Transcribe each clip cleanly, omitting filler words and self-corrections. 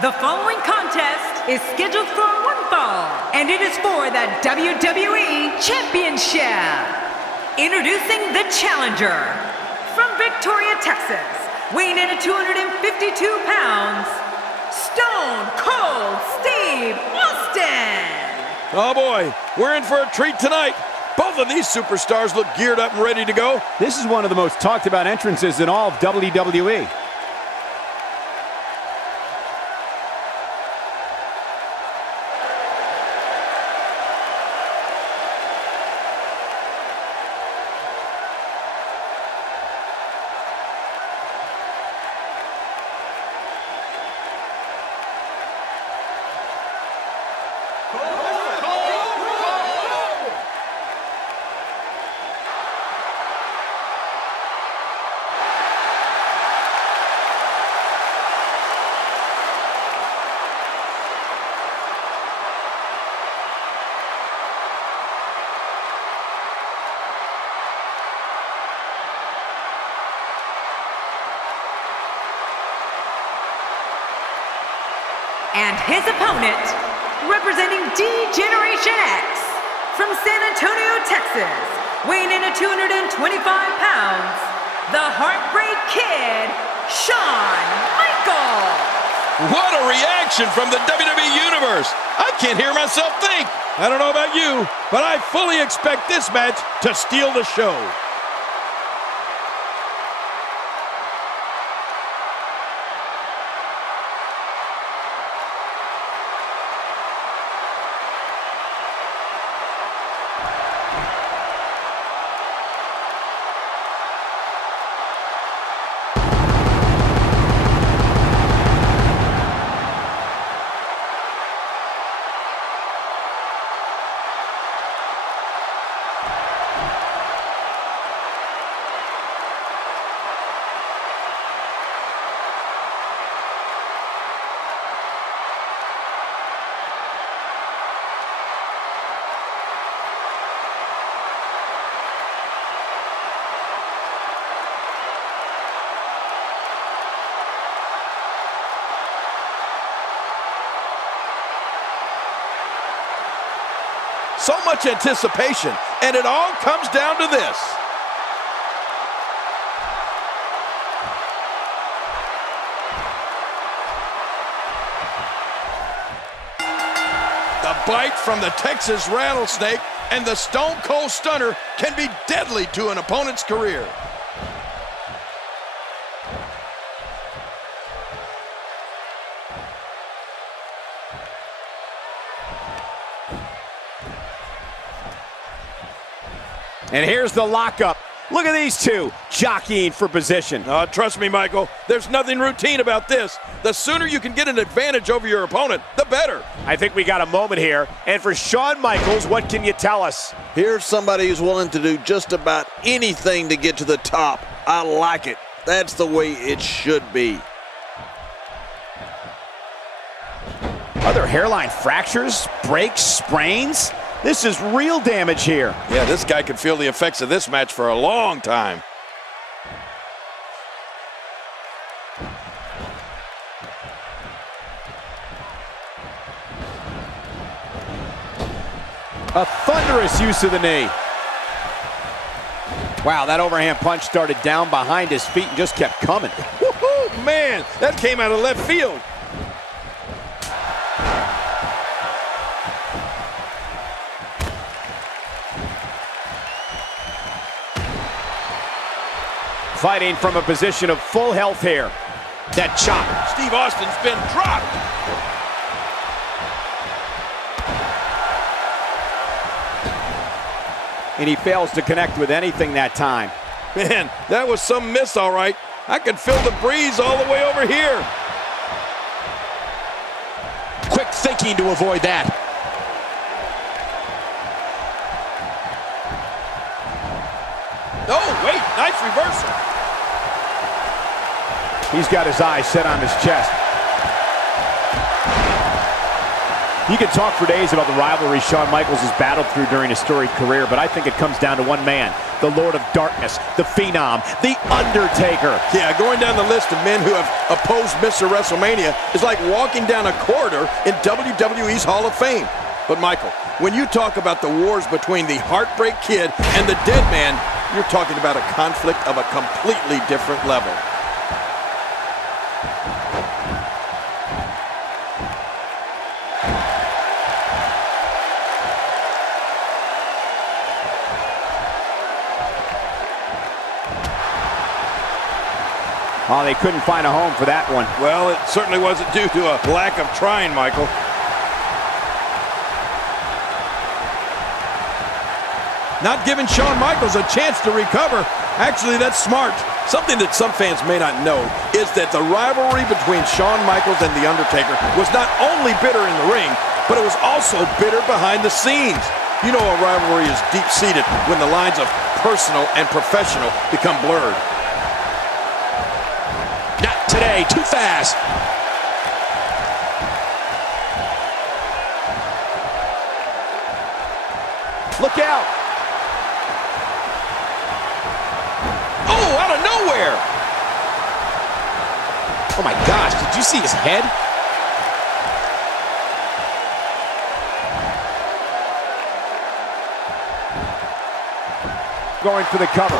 The following contest is scheduled for one fall, and it is for the WWE Championship. Introducing the challenger, from Victoria, Texas, weighing in at 252 pounds, Stone Cold Steve Austin. Oh boy, we're in for a treat tonight. Both of these superstars look geared up and ready to go. This is one of the most talked about entrances in all of WWE. And his opponent, representing D-Generation X, from San Antonio, Texas, weighing in at 225 pounds, the Heartbreak Kid, Shawn Micheals. What a reaction from the WWE Universe. I can't hear myself think. I don't know about you, but I fully expect this match to steal the show. So much anticipation, and it all comes down to this. The bite from the Texas Rattlesnake and the Stone Cold Stunner can be deadly to an opponent's career. And here's the lockup. Look at these two jockeying for position. Trust me, Michael, there's nothing routine about this. The sooner you can get an advantage over your opponent, the better. I think we got a moment here. And for Shawn Micheals, what can you tell us? Here's somebody who's willing to do just about anything to get to the top. I like it. That's the way it should be. Are there hairline fractures, breaks, sprains? This is real damage here. Yeah, this guy could feel the effects of this match for a long time. A thunderous use of the knee. Wow, that overhand punch started down behind his feet and just kept coming. Woohoo, man, that came out of left field. Fighting from a position of full health here. That chop. Steve Austin's been dropped. And he fails to connect with anything that time. Man, that was some miss, all right. I could feel the breeze all the way over here. Quick thinking to avoid that. Oh, wait, nice reversal. He's got his eyes set on his chest. You can talk for days about the rivalry Shawn Michaels has battled through during his storied career, but I think it comes down to one man, the Lord of Darkness, the Phenom, the Undertaker. Yeah, going down the list of men who have opposed Mr. WrestleMania is like walking down a corridor in WWE's Hall of Fame. But Michael, when you talk about the wars between the Heartbreak Kid and the Dead Man, you're talking about a conflict of a completely different level. Oh, they couldn't find a home for that one. Well, it certainly wasn't due to a lack of trying, Michael. Not giving Shawn Michaels a chance to recover. Actually, that's smart. Something that some fans may not know is that the rivalry between Shawn Michaels and The Undertaker was not only bitter in the ring, but it was also bitter behind the scenes. You know a rivalry is deep-seated when the lines of personal and professional become blurred. Not today, too fast. Look out. Oh, out of nowhere! Oh my gosh, did you see his head? Going for the cover.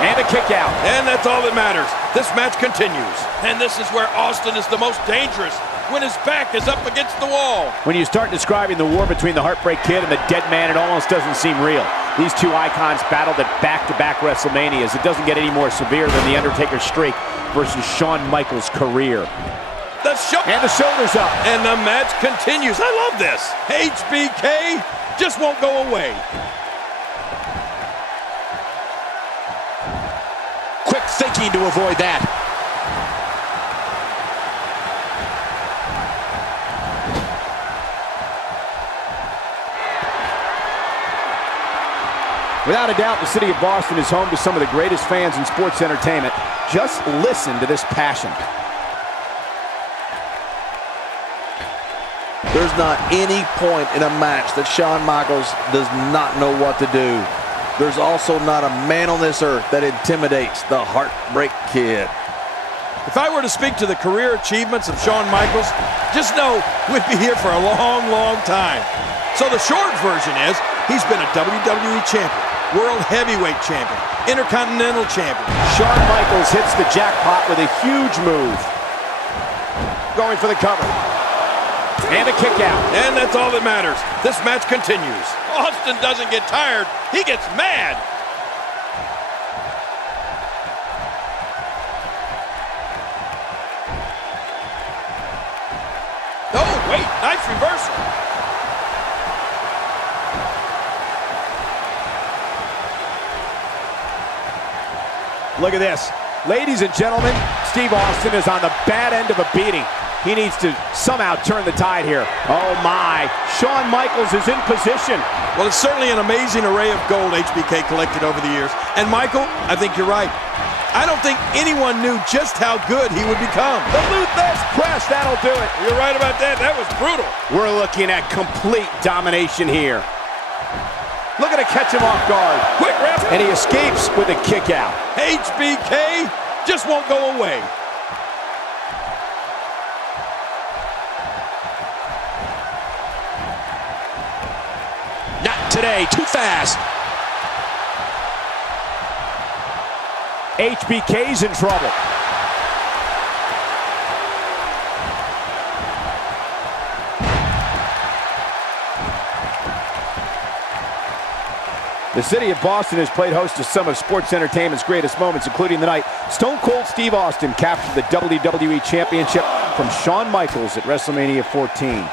And a kick out. And that's all that matters. This match continues. And this is where Austin is the most dangerous, when his back is up against the wall. When you start describing the war between the Heartbreak Kid and the Dead Man, it almost doesn't seem real. These two icons battled at back-to-back WrestleManias. It doesn't get any more severe than The Undertaker's streak versus Shawn Michaels' career. And the shoulders up. And the match continues. I love this. HBK just won't go away. Quick thinking to avoid that. Without a doubt, the city of Boston is home to some of the greatest fans in sports entertainment. Just listen to this passion. There's not any point in a match that Shawn Michaels does not know what to do. There's also not a man on this earth that intimidates the Heartbreak Kid. If I were to speak to the career achievements of Shawn Michaels, just know we'd be here for a long, long time. So the short version is, he's been a WWE champion, World Heavyweight champion, Intercontinental champion. Shawn Michaels hits the jackpot with a huge move. Going for the cover. And a kick out. And that's all that matters. This match continues. Austin doesn't get tired. He gets mad. Oh, wait. Nice reversal. Look at this. Ladies and gentlemen, Steve Austin is on the bad end of a beating. He needs to somehow turn the tide here. Oh my, Shawn Michaels is in position. Well, it's certainly an amazing array of gold HBK collected over the years. And Michael, I think you're right. I don't think anyone knew just how good he would become. The Luthes press, that'll do it. You're right about that. That was brutal. We're looking at complete domination here. Looking to catch him off guard. Quick ref. And he escapes with a kick out. HBK just won't go away. Not today, too fast. HBK's in trouble. The city of Boston has played host to some of sports entertainment's greatest moments, including the night Stone Cold Steve Austin captured the WWE Championship from Shawn Michaels at WrestleMania 14.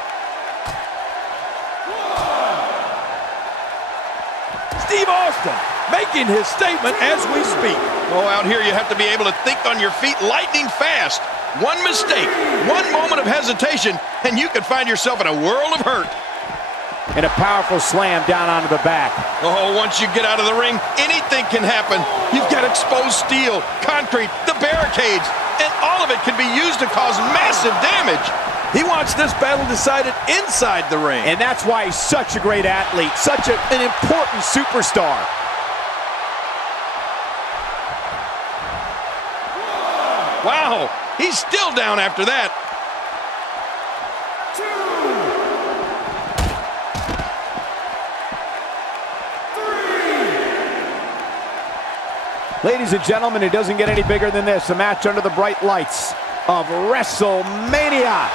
Steve Austin making his statement as we speak. Oh, out here you have to be able to think on your feet lightning fast. One mistake, one moment of hesitation, and you could find yourself in a world of hurt. And a powerful slam down onto the back. Oh, once you get out of the ring, anything can happen. You've got exposed steel, concrete, the barricades, and all of it can be used to cause massive damage. He wants this battle decided inside the ring. And that's why he's such a great athlete, such an important superstar. Wow, he's still down after that. Ladies and gentlemen, it doesn't get any bigger than this. A match under the bright lights of WrestleMania.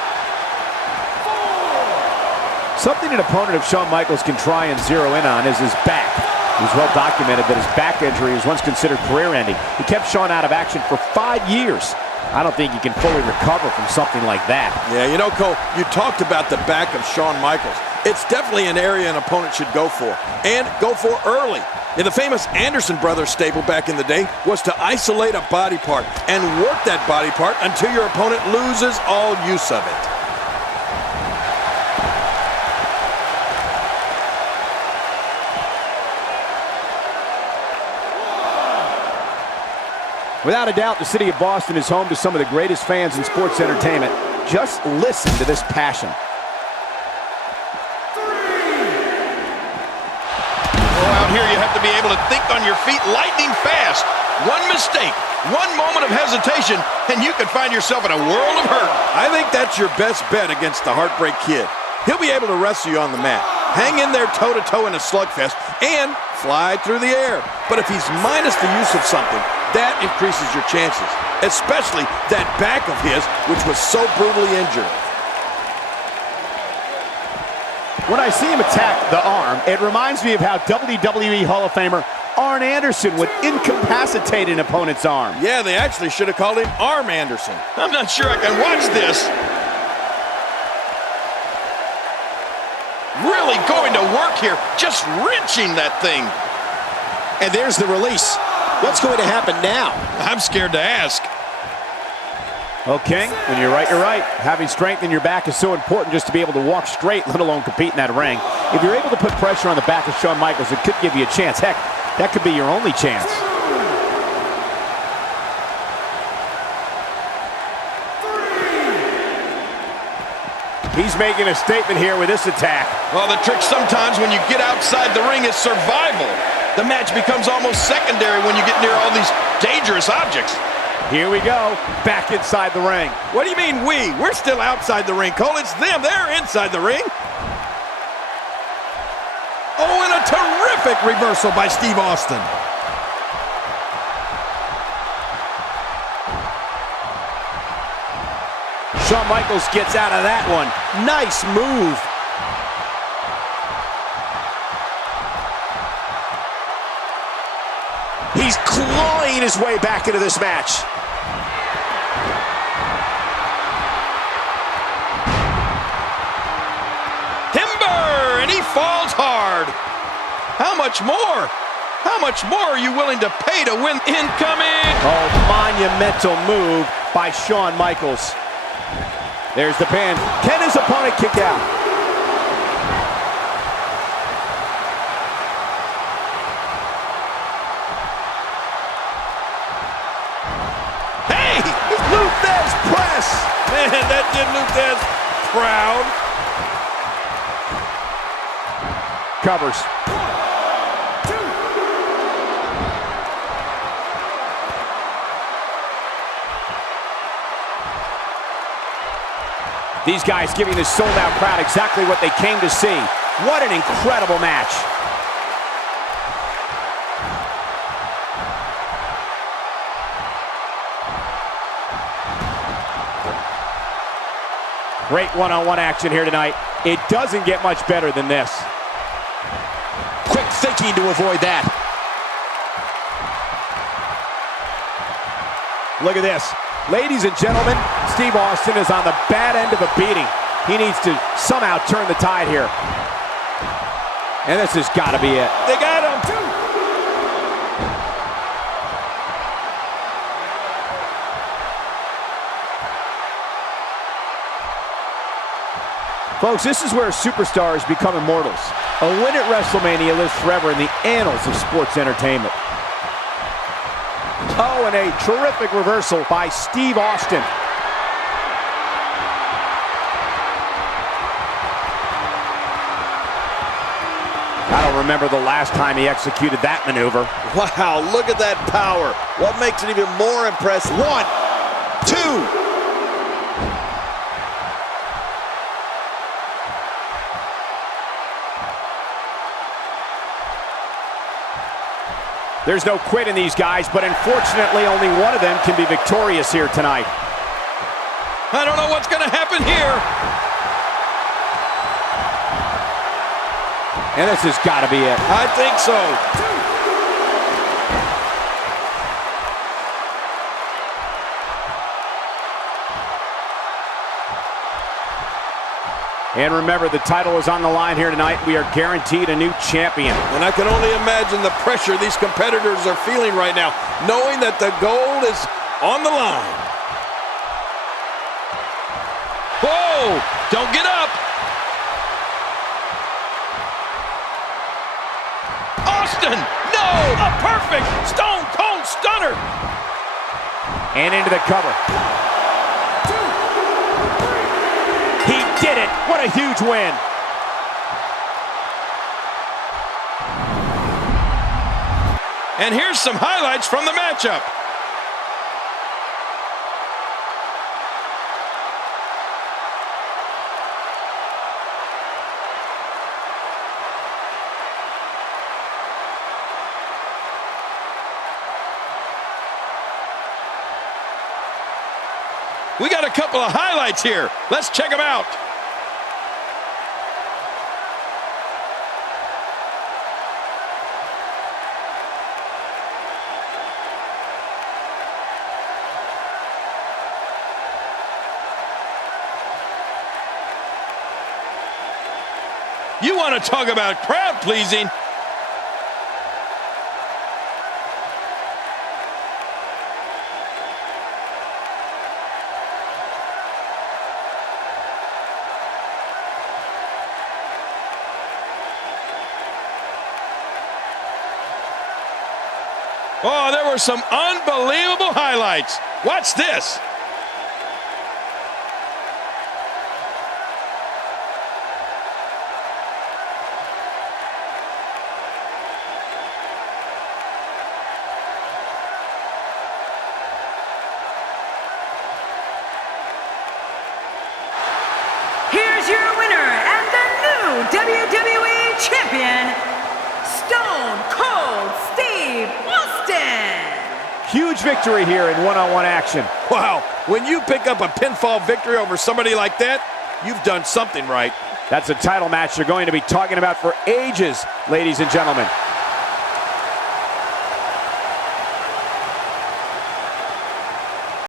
Something an opponent of Shawn Michaels can try and zero in on is his back. It was well documented that his back injury was once considered career-ending. He kept Shawn out of action for 5 years. I don't think he can fully recover from something like that. Yeah, you know, Cole, you talked about the back of Shawn Michaels. It's definitely an area an opponent should go for, and go for early. In the famous Anderson Brothers stable back in the day was to isolate a body part and work that body part until your opponent loses all use of it. Without a doubt, the city of Boston is home to some of the greatest fans in sports entertainment. Just listen to this passion. Out here, you have to be able to think on your feet lightning fast. One mistake, one moment of hesitation, and you could find yourself in a world of hurt. I think that's your best bet against the Heartbreak Kid. He'll be able to wrestle you on the mat, hang in there toe-to-toe in a slugfest, and fly through the air. But if he's minus the use of something, that increases your chances, especially that back of his, which was so brutally injured. When I see him attack the arm, it reminds me of how WWE Hall of Famer Arn Anderson would incapacitate an opponent's arm. Yeah, they actually should have called him Arm Anderson. I'm not sure I can watch this. Really going to work here, just wrenching that thing. And there's the release. What's going to happen now? I'm scared to ask. Okay, when you're right, you're right. Having strength in your back is so important just to be able to walk straight, let alone compete in that ring. If you're able to put pressure on the back of Shawn Michaels, it could give you a chance. Heck, that could be your only chance. He's making a statement here with this attack. Well, the trick sometimes when you get outside the ring is survival. The match becomes almost secondary when you get near all these dangerous objects. Here we go, back inside the ring. What do you mean we? We're still outside the ring, Cole. It's them. They're inside the ring. Oh, and a terrific reversal by Steve Austin. Shawn Michaels gets out of that one. Nice move. He's clawing his way back into this match. Timber, and he falls hard. How much more? How much more are you willing to pay to win? Incoming! Oh, monumental move by Shawn Michaels. There's the pin. Can his opponent kick out? Hey! Luthez press! Man, that did Luthez proud. Covers. These guys giving this sold-out crowd exactly what they came to see. What an incredible match. Great one-on-one action here tonight. It doesn't get much better than this. Quick thinking to avoid that. Look at this. Ladies and gentlemen, Steve Austin is on the bad end of a beating. He needs to somehow turn the tide here. And this has got to be it. They got him. Folks, this is where superstars become immortals. A win at WrestleMania lives forever in the annals of sports entertainment. Oh, and a terrific reversal by Steve Austin. I don't remember the last time he executed that maneuver. Wow, look at that power. What makes it even more impressive? 1, 2. There's no quit in these guys, but unfortunately only one of them can be victorious here tonight. I don't know what's going to happen here. And this has got to be it. I think so. And remember, the title is on the line here tonight. We are guaranteed a new champion. And I can only imagine the pressure these competitors are feeling right now, knowing that the gold is on the line. Whoa! Don't get up! Austin! No! A perfect Stone Cold Stunner! And into the cover. He did it! What a huge win! And here's some highlights from the matchup. We got a couple of highlights here. Let's check them out. You want to talk about crowd pleasing? Oh, there were some unbelievable highlights. Watch this. Here's your winner and the new WWE Champion, Stone Cold Steve Austin. Huge victory here in one-on-one action. Wow, when you pick up a pinfall victory over somebody like that, you've done something right. That's a title match you're going to be talking about for ages, ladies and gentlemen.